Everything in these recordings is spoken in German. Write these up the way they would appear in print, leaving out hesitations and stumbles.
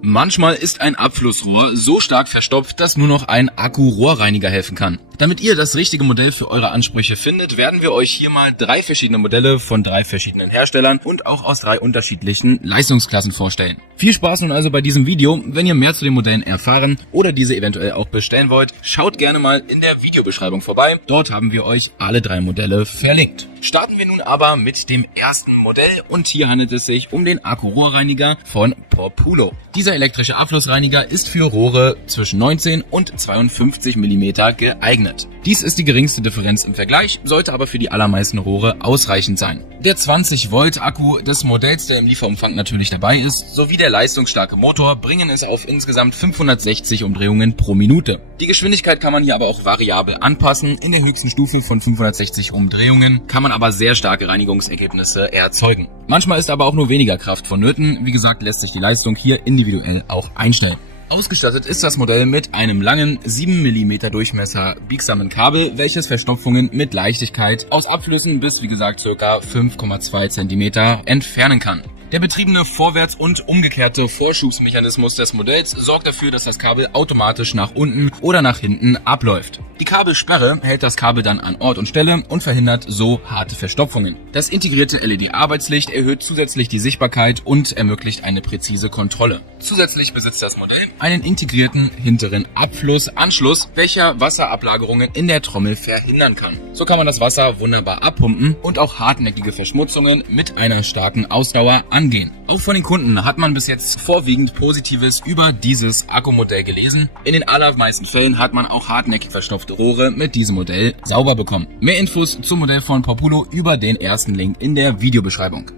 Manchmal ist ein Abflussrohr so stark verstopft, dass nur noch ein Akku-Rohrreiniger helfen kann. Damit ihr das richtige Modell für eure Ansprüche findet, werden wir euch hier mal 3 verschiedene Modelle von 3 verschiedenen Herstellern und auch aus 3 unterschiedlichen Leistungsklassen vorstellen. Viel Spaß nun also bei diesem Video. Wenn ihr mehr zu den Modellen erfahren oder diese eventuell auch bestellen wollt, schaut gerne mal in der Videobeschreibung vorbei. Dort haben wir euch alle 3 Modelle verlinkt. Starten wir nun aber mit dem ersten Modell und hier handelt es sich um den Akku-Rohrreiniger von Populo. Dieser elektrische Abflussreiniger ist für Rohre zwischen 19 und 52 mm geeignet. Dies ist die geringste Differenz im Vergleich, sollte aber für die allermeisten Rohre ausreichend sein. Der 20 Volt Akku des Modells, der im Lieferumfang natürlich dabei ist, sowie der leistungsstarke Motor bringen es auf insgesamt 560 Umdrehungen pro Minute. Die Geschwindigkeit kann man hier aber auch variabel anpassen. In der höchsten Stufe von 560 Umdrehungen kann man aber sehr starke Reinigungsergebnisse erzeugen. Manchmal ist aber auch nur weniger Kraft vonnöten. Wie gesagt, lässt sich die Leistung hier individuell auch einstellen. Ausgestattet ist das Modell mit einem langen 7 mm Durchmesser biegsamen Kabel, welches Verstopfungen mit Leichtigkeit aus Abflüssen bis wie gesagt ca. 5,2 cm entfernen kann. Der betriebene Vorwärts- und umgekehrte Vorschubsmechanismus des Modells sorgt dafür, dass das Kabel automatisch nach unten oder nach hinten abläuft. Die Kabelsperre hält das Kabel dann an Ort und Stelle und verhindert so harte Verstopfungen. Das integrierte LED-Arbeitslicht erhöht zusätzlich die Sichtbarkeit und ermöglicht eine präzise Kontrolle. Zusätzlich besitzt das Modell einen integrierten hinteren Abflussanschluss, welcher Wasserablagerungen in der Trommel verhindern kann. So kann man das Wasser wunderbar abpumpen und auch hartnäckige Verschmutzungen mit einer starken Ausdauer angehen. Auch von den Kunden hat man bis jetzt vorwiegend Positives über dieses Akkumodell gelesen. In den allermeisten Fällen hat man auch hartnäckig verstopfte Rohre mit diesem Modell sauber bekommen. Mehr Infos zum Modell von Populo über den ersten Link in der Videobeschreibung.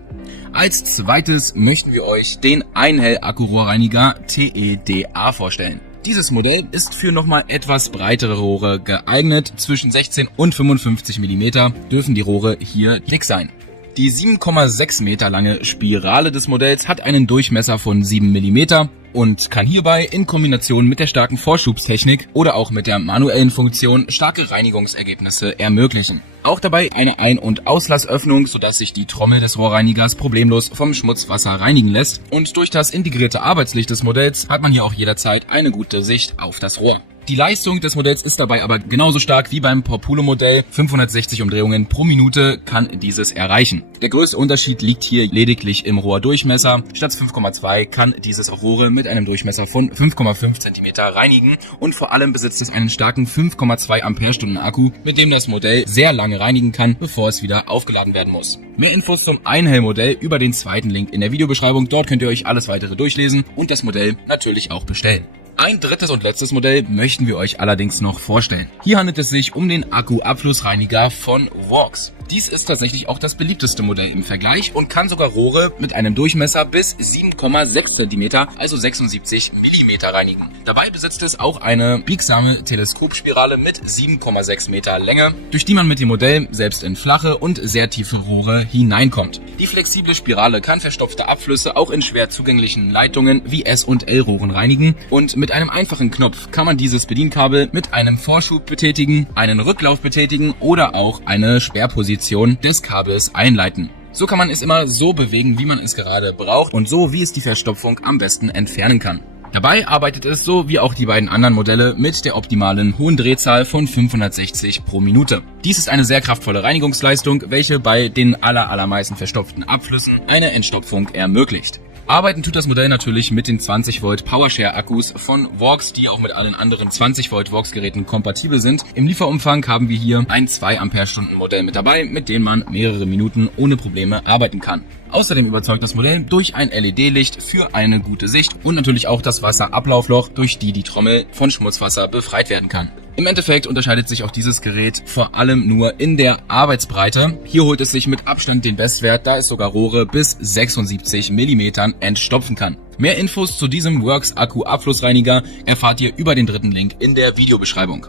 Als zweites möchten wir euch den Einhell Akku-Rohrreiniger TEDA vorstellen. Dieses Modell ist für nochmal etwas breitere Rohre geeignet. Zwischen 16 und 55 mm dürfen die Rohre hier dick sein. Die 7,6 Meter lange Spirale des Modells hat einen Durchmesser von 7 mm und kann hierbei in Kombination mit der starken Vorschubstechnik oder auch mit der manuellen Funktion starke Reinigungsergebnisse ermöglichen. Auch dabei eine Ein- und Auslassöffnung, sodass sich die Trommel des Rohrreinigers problemlos vom Schmutzwasser reinigen lässt. Und durch das integrierte Arbeitslicht des Modells hat man hier auch jederzeit eine gute Sicht auf das Rohr. Die Leistung des Modells ist dabei aber genauso stark wie beim Populo-Modell. 560 Umdrehungen pro Minute kann dieses erreichen. Der größte Unterschied liegt hier lediglich im Rohrdurchmesser. Statt 5,2 kann dieses auch Rohre mit einem Durchmesser von 5,5 cm reinigen und vor allem besitzt es einen starken 5,2 Ampere-Stunden Akku, mit dem das Modell sehr lange reinigen kann, bevor es wieder aufgeladen werden muss. Mehr Infos zum Einhell-Modell über den zweiten Link in der Videobeschreibung. Dort könnt ihr euch alles weitere durchlesen und das Modell natürlich auch bestellen. Ein drittes und letztes Modell möchten wir euch allerdings noch vorstellen. Hier handelt es sich um den Akku-Abflussreiniger von Works. Dies ist tatsächlich auch das beliebteste Modell im Vergleich und kann sogar Rohre mit einem Durchmesser bis 7,6 cm, also 76 mm reinigen. Dabei besitzt es auch eine biegsame Teleskopspirale mit 7,6 Meter Länge, durch die man mit dem Modell selbst in flache und sehr tiefe Rohre hineinkommt. Die flexible Spirale kann verstopfte Abflüsse auch in schwer zugänglichen Leitungen wie S- und L-Rohren reinigen und mit einem einfachen Knopf kann man dieses Bedienkabel mit einem Vorschub betätigen, einen Rücklauf betätigen oder auch eine Sperrposition des Kabels einleiten. So kann man es immer so bewegen, wie man es gerade braucht und so, wie es die Verstopfung am besten entfernen kann. Dabei arbeitet es so wie auch die beiden anderen Modelle mit der optimalen hohen Drehzahl von 560 pro Minute. Dies ist eine sehr kraftvolle Reinigungsleistung, welche bei den allermeisten verstopften Abflüssen eine Entstopfung ermöglicht. Arbeiten tut das Modell natürlich mit den 20 Volt PowerShare Akkus von Works, die auch mit allen anderen 20 Volt Works Geräten kompatibel sind. Im Lieferumfang haben wir hier ein 2 Ampere-Stunden Modell mit dabei, mit dem man mehrere Minuten ohne Probleme arbeiten kann. Außerdem überzeugt das Modell durch ein LED-Licht für eine gute Sicht und natürlich auch das Wasserablaufloch, durch die Trommel von Schmutzwasser befreit werden kann. Im Endeffekt unterscheidet sich auch dieses Gerät vor allem nur in der Arbeitsbreite. Hier holt es sich mit Abstand den Bestwert, da es sogar Rohre bis 76 mm entstopfen kann. Mehr Infos zu diesem Works Akku Abflussreiniger erfahrt ihr über den dritten Link in der Videobeschreibung.